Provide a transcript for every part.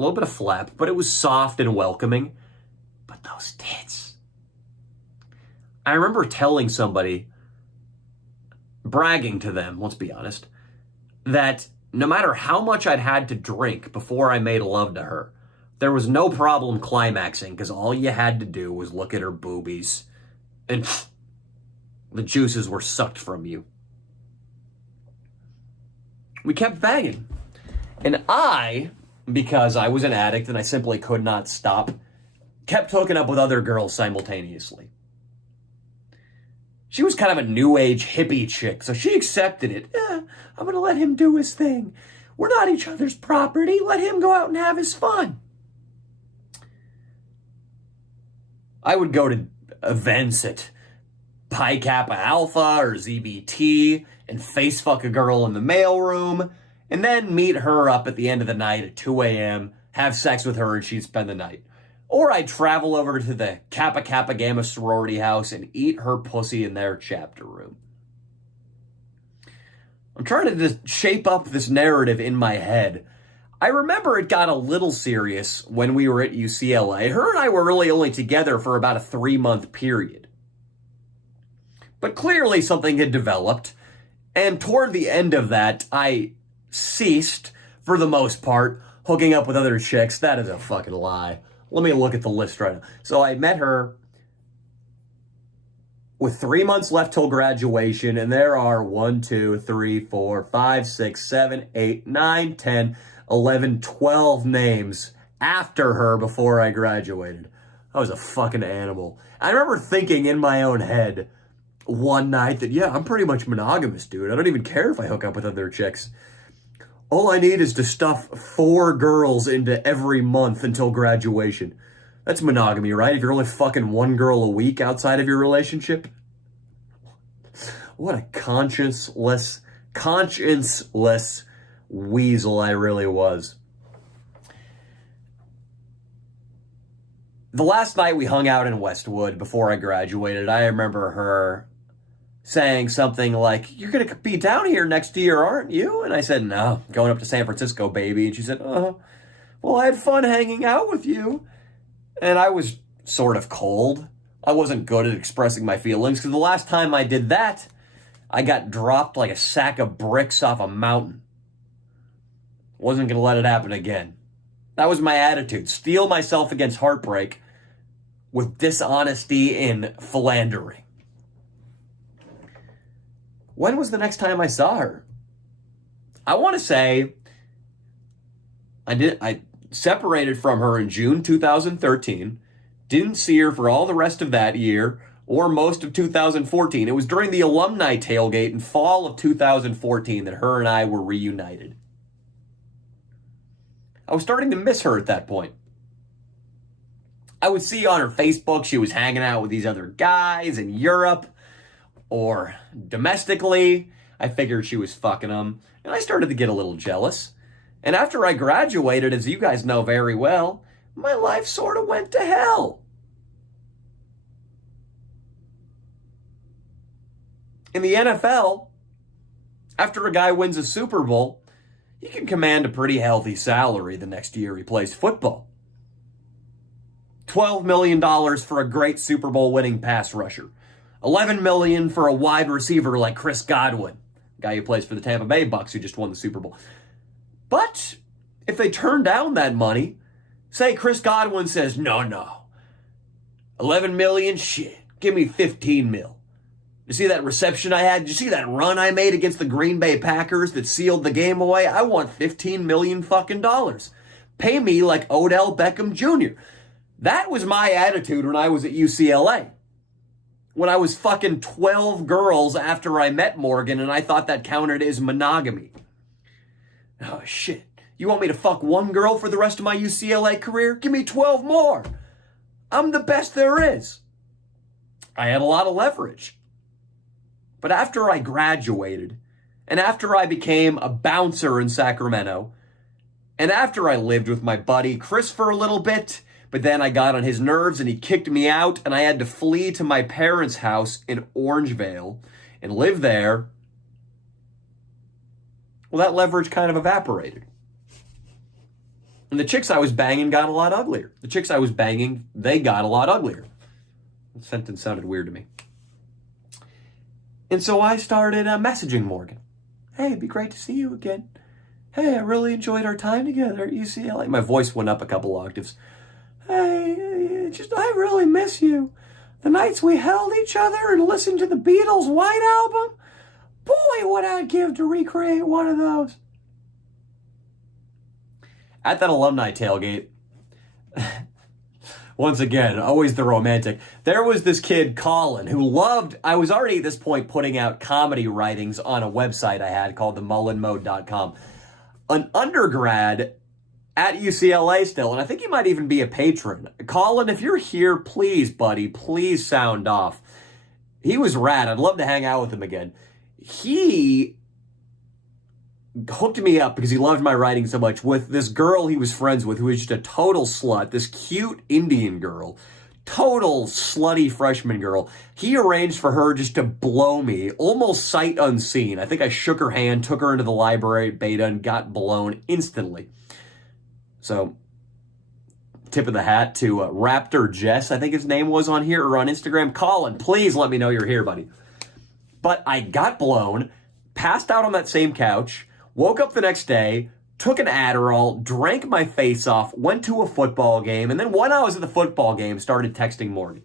little bit of flap, but it was soft and welcoming. But those tits. I remember telling somebody, bragging to them, let's be honest, that no matter how much I'd had to drink before I made love to her, there was no problem climaxing because all you had to do was look at her boobies and the juices were sucked from you. We kept banging. And I, because I was an addict and I simply could not stop, kept hooking up with other girls simultaneously. She was kind of a new age hippie chick, so she accepted it. I'm going to let him do his thing. We're not each other's property. Let him go out and have his fun. I would go to events at Pi Kappa Alpha or ZBT and face fuck a girl in the mailroom and then meet her up at the end of the night at 2 a.m., have sex with her, and she'd spend the night. Or I'd travel over to the Kappa Kappa Gamma sorority house and eat her pussy in their chapter room. I'm trying to just shape up this narrative in my head. I remember it got a little serious when we were at UCLA. Her and I were really only together for about a 3-month period. But clearly something had developed, and toward the end of that, I ceased, for the most part, hooking up with other chicks. That is a fucking lie. Let me look at the list right now. So I met her with 3 months left till graduation, and there are 1, 2, 3, 4, 5, 6, 7, 8, 9, 10, 11, 12 names after her before I graduated. I was a fucking animal. I remember thinking in my own head one night that, yeah, I'm pretty much monogamous, dude. I don't even care if I hook up with other chicks. All I need is to stuff 4 girls into every month until graduation. That's monogamy, right? If you're only fucking 1 girl a week outside of your relationship. What a conscienceless weasel I really was. The last night we hung out in Westwood before I graduated, I remember her saying something like, "You're going to be down here next year, aren't you?" And I said, "No, going up to San Francisco, baby." And she said, "Well, I had fun hanging out with you." And I was sort of cold. I wasn't good at expressing my feelings because the last time I did that, I got dropped like a sack of bricks off a mountain. Wasn't going to let it happen again. That was my attitude. Steel myself against heartbreak with dishonesty and philandering. When was the next time I saw her? I want to say I separated from her in June 2013, didn't see her for all the rest of that year or most of 2014. It was during the alumni tailgate in fall of 2014 that her and I were reunited. I was starting to miss her at that point. I would see on her Facebook she was hanging out with these other guys in Europe or domestically. I figured she was fucking them, and I started to get a little jealous. And after I graduated, as you guys know very well, my life sort of went to hell. In the NFL, after a guy wins a Super Bowl, he can command a pretty healthy salary the next year he plays football. $12 million for a great Super Bowl winning pass rusher. $11 million for a wide receiver like Chris Godwin, the guy who plays for the Tampa Bay Bucks who just won the Super Bowl. But if they turn down that money, say Chris Godwin says, no, 11 million, shit, give me 15 mil. You see that reception I had? Did you see that run I made against the Green Bay Packers that sealed the game away? I want 15 million fucking dollars. Pay me like Odell Beckham Jr. That was my attitude when I was at UCLA. When I was fucking 12 girls after I met Morgan and I thought that counted as monogamy. Oh shit. You want me to fuck 1 girl for the rest of my UCLA career? Give me 12 more. I'm the best there is. I had a lot of leverage. But after I graduated, and after I became a bouncer in Sacramento, and after I lived with my buddy Chris for a little bit, but then I got on his nerves and he kicked me out and I had to flee to my parents' house in Orangevale and live there, well, that leverage kind of evaporated. And the chicks I was banging got a lot uglier. The chicks I was banging, they got a lot uglier. The sentence sounded weird to me. And so I started messaging Morgan. Hey, it'd be great to see you again. Hey, I really enjoyed our time together at UCLA. My voice went up a couple octaves. Hey, I really miss you. The nights we held each other and listened to the Beatles' White Album. Boy, what I'd give to recreate one of those. At that alumni tailgate, once again, always the romantic, there was this kid, Colin, who loved, I was already at this point putting out comedy writings on a website I had called themullenmode.com. An undergrad at UCLA still, and I think he might even be a patron. Colin, if you're here, please, buddy, please sound off. He was rad. I'd love to hang out with him again. He hooked me up because he loved my writing so much with this girl he was friends with who was just a total slut, this cute Indian girl, total slutty freshman girl. He arranged for her just to blow me, almost sight unseen. I think I shook her hand, took her into the library at Beta, and got blown instantly. So, tip of the hat to Raptor Jess, I think his name was on here, or on Instagram. Colin, please let me know you're here, buddy. But I got blown, passed out on that same couch, woke up the next day, took an Adderall, drank my face off, went to a football game, and then when I was at the football game, started texting Morgan.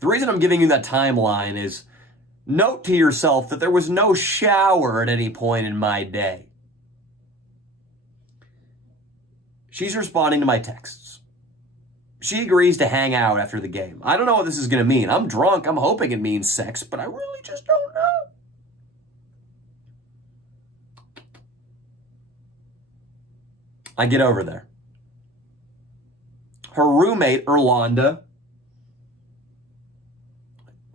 The reason I'm giving you that timeline is note to yourself that there was no shower at any point in my day. She's responding to my texts. She agrees to hang out after the game. I don't know what this is going to mean. I'm drunk. I'm hoping it means sex, but I really just don't know. I get over there. Her roommate, Erlonda,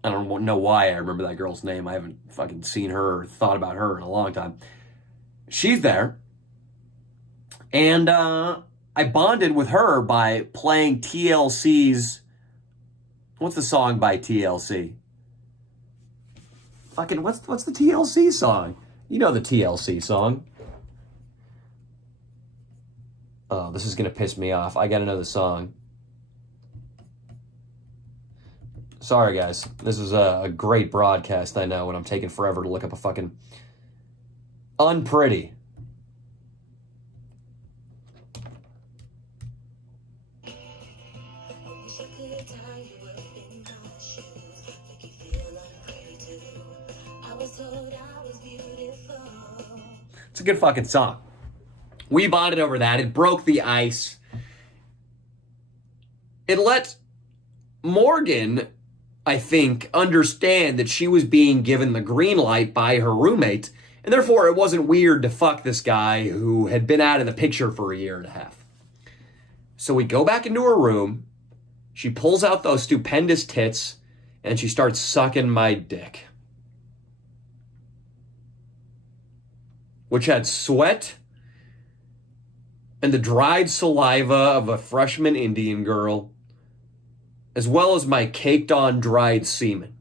I don't know why I remember that girl's name. I haven't fucking seen her or thought about her in a long time. She's there. And I bonded with her by playing TLC's... What's the song by TLC? Fucking, what's the TLC song? You know the TLC song. Oh, this is going to piss me off. I got to know the song. Sorry, guys. This is a great broadcast, I know, and I'm taking forever to look up a fucking... Unpretty. It's a good fucking song. We bonded over that. It broke the ice. It let Morgan, I think, understand that she was being given the green light by her roommate, and therefore it wasn't weird to fuck this guy who had been out of the picture for a year and a half. So we go back into her room. She pulls out those stupendous tits, and she starts sucking my dick, which had sweat and the dried saliva of a freshman Indian girl, as well as my caked-on dried semen.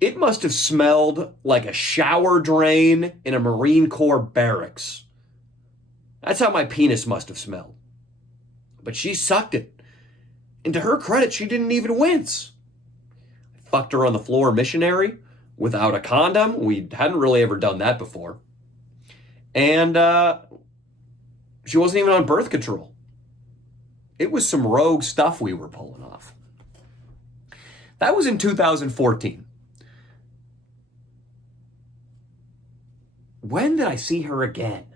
It must have smelled like a shower drain in a Marine Corps barracks. That's how my penis must have smelled. But she sucked it. And to her credit, she didn't even wince. I fucked her on the floor missionary without a condom. We hadn't really ever done that before. And she wasn't even on birth control. It was some rogue stuff we were pulling off. That was in 2014. When did I see her again?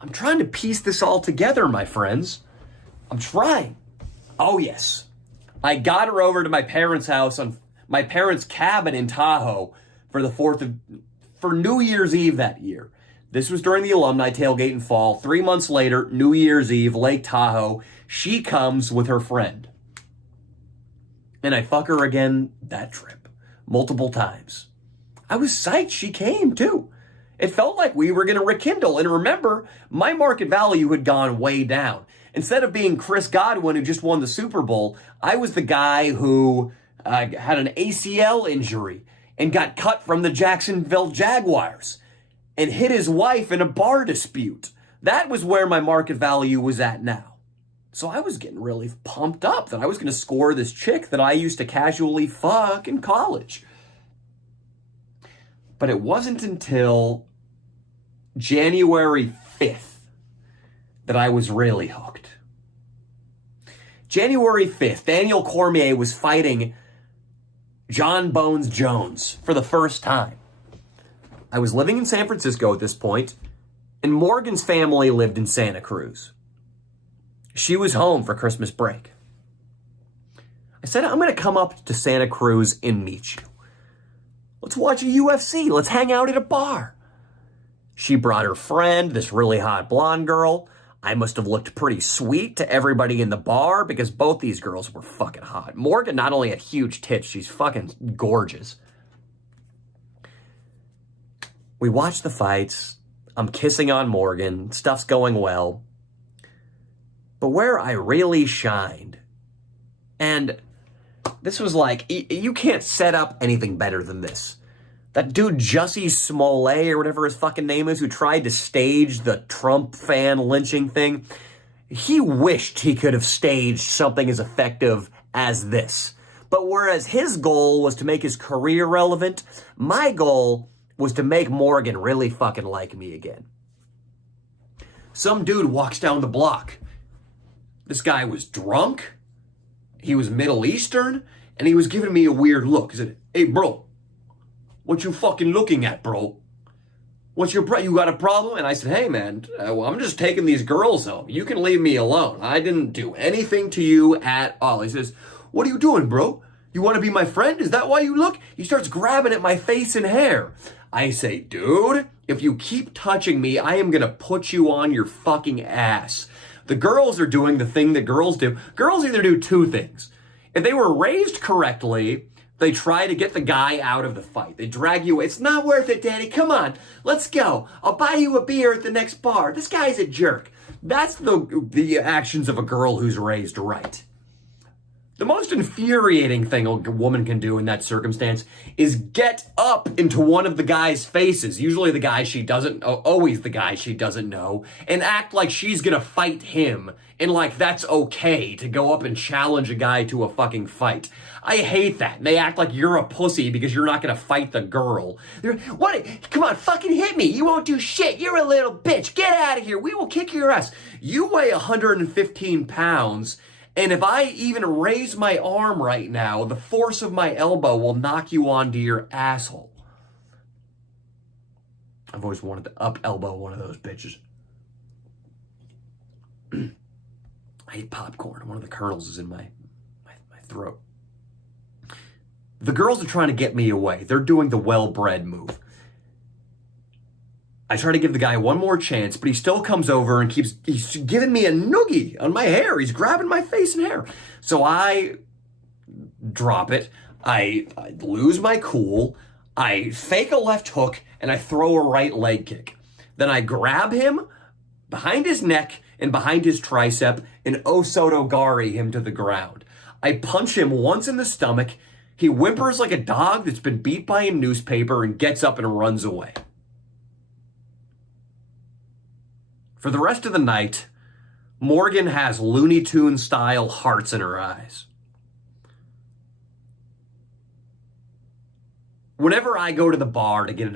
I'm trying to piece this all together, my friends. I'm trying. Oh, yes. I got her over to my parents' house on my parents' cabin in Tahoe for New Year's Eve that year. This was during the alumni tailgate in fall. 3 months later, New Year's Eve, Lake Tahoe. She comes with her friend. And I fuck her again that trip. Multiple times. I was psyched she came, too. It felt like we were going to rekindle. And remember, my market value had gone way down. Instead of being Chris Godwin, who just won the Super Bowl, I was the guy who had an ACL injury and got cut from the Jacksonville Jaguars. and hit his wife in a bar dispute. That was where my market value was at now. So I was getting really pumped up that I was going to score this chick that I used to casually fuck in college. But it wasn't until January 5th that I was really hooked. January 5th, Daniel Cormier was fighting John Bones Jones for the first time. I was living in San Francisco at this point, and Morgan's family lived in Santa Cruz. She was home for Christmas break. I said, I'm going to come up to Santa Cruz and meet you. Let's watch a UFC. Let's hang out at a bar. She brought her friend, this really hot blonde girl. I must have looked pretty sweet to everybody in the bar because both these girls were fucking hot. Morgan not only had huge tits, she's fucking gorgeous. We watched the fights. I'm kissing on Morgan. Stuff's going well. But where I really shined, and this was like, you can't set up anything better than this. That dude, Jussie Smollett, or whatever his fucking name is, who tried to stage the Trump fan lynching thing, he wished he could have staged something as effective as this. But whereas his goal was to make his career relevant, my goal was to make Morgan really fucking like me again. Some dude walks down the block. This guy was drunk, he was Middle Eastern, and he was giving me a weird look. He said, hey, bro, what you fucking looking at, bro? What's your you got a problem? And I said, hey, man, well, I'm just taking these girls home. You can leave me alone. I didn't do anything to you at all. He says, what are you doing, bro? You want to be my friend? Is that why you look? He starts grabbing at my face and hair. I say, dude, if you keep touching me, I am going to put you on your fucking ass. The girls are doing the thing that girls do. Girls either do two things. If they were raised correctly, they try to get the guy out of the fight. They drag you away. It's not worth it, Daddy. Come on. Let's go. I'll buy you a beer at the next bar. This guy's a jerk. That's the actions of a girl who's raised right. The most infuriating thing a woman can do in that circumstance is get up into one of the guy's faces, usually the guy she doesn't, always the guy she doesn't know, and act like she's gonna fight him, and like that's okay to go up and challenge a guy to a fucking fight. I hate that. They act like you're a pussy because you're not gonna fight the girl. What? Come on, fucking hit me. You won't do shit. You're a little bitch. Get out of here. We will kick your ass. You weigh 115 pounds. And if I even raise my arm right now, the force of my elbow will knock you onto your asshole. I've always wanted to up elbow one of those bitches. I eat popcorn. One of the kernels is in my throat. The girls are trying to get me away. They're doing the well-bred move. I try to give the guy one more chance, but he still comes over and he's giving me a noogie on my hair. He's grabbing my face and hair. So I drop it. I lose my cool. I fake a left hook and I throw a right leg kick. Then I grab him behind his neck and behind his tricep and Osotogari him to the ground. I punch him once in the stomach. He whimpers like a dog that's been beat by a newspaper and gets up and runs away. For the rest of the night, Morgan has Looney Tunes style hearts in her eyes. Whenever I go to the bar to get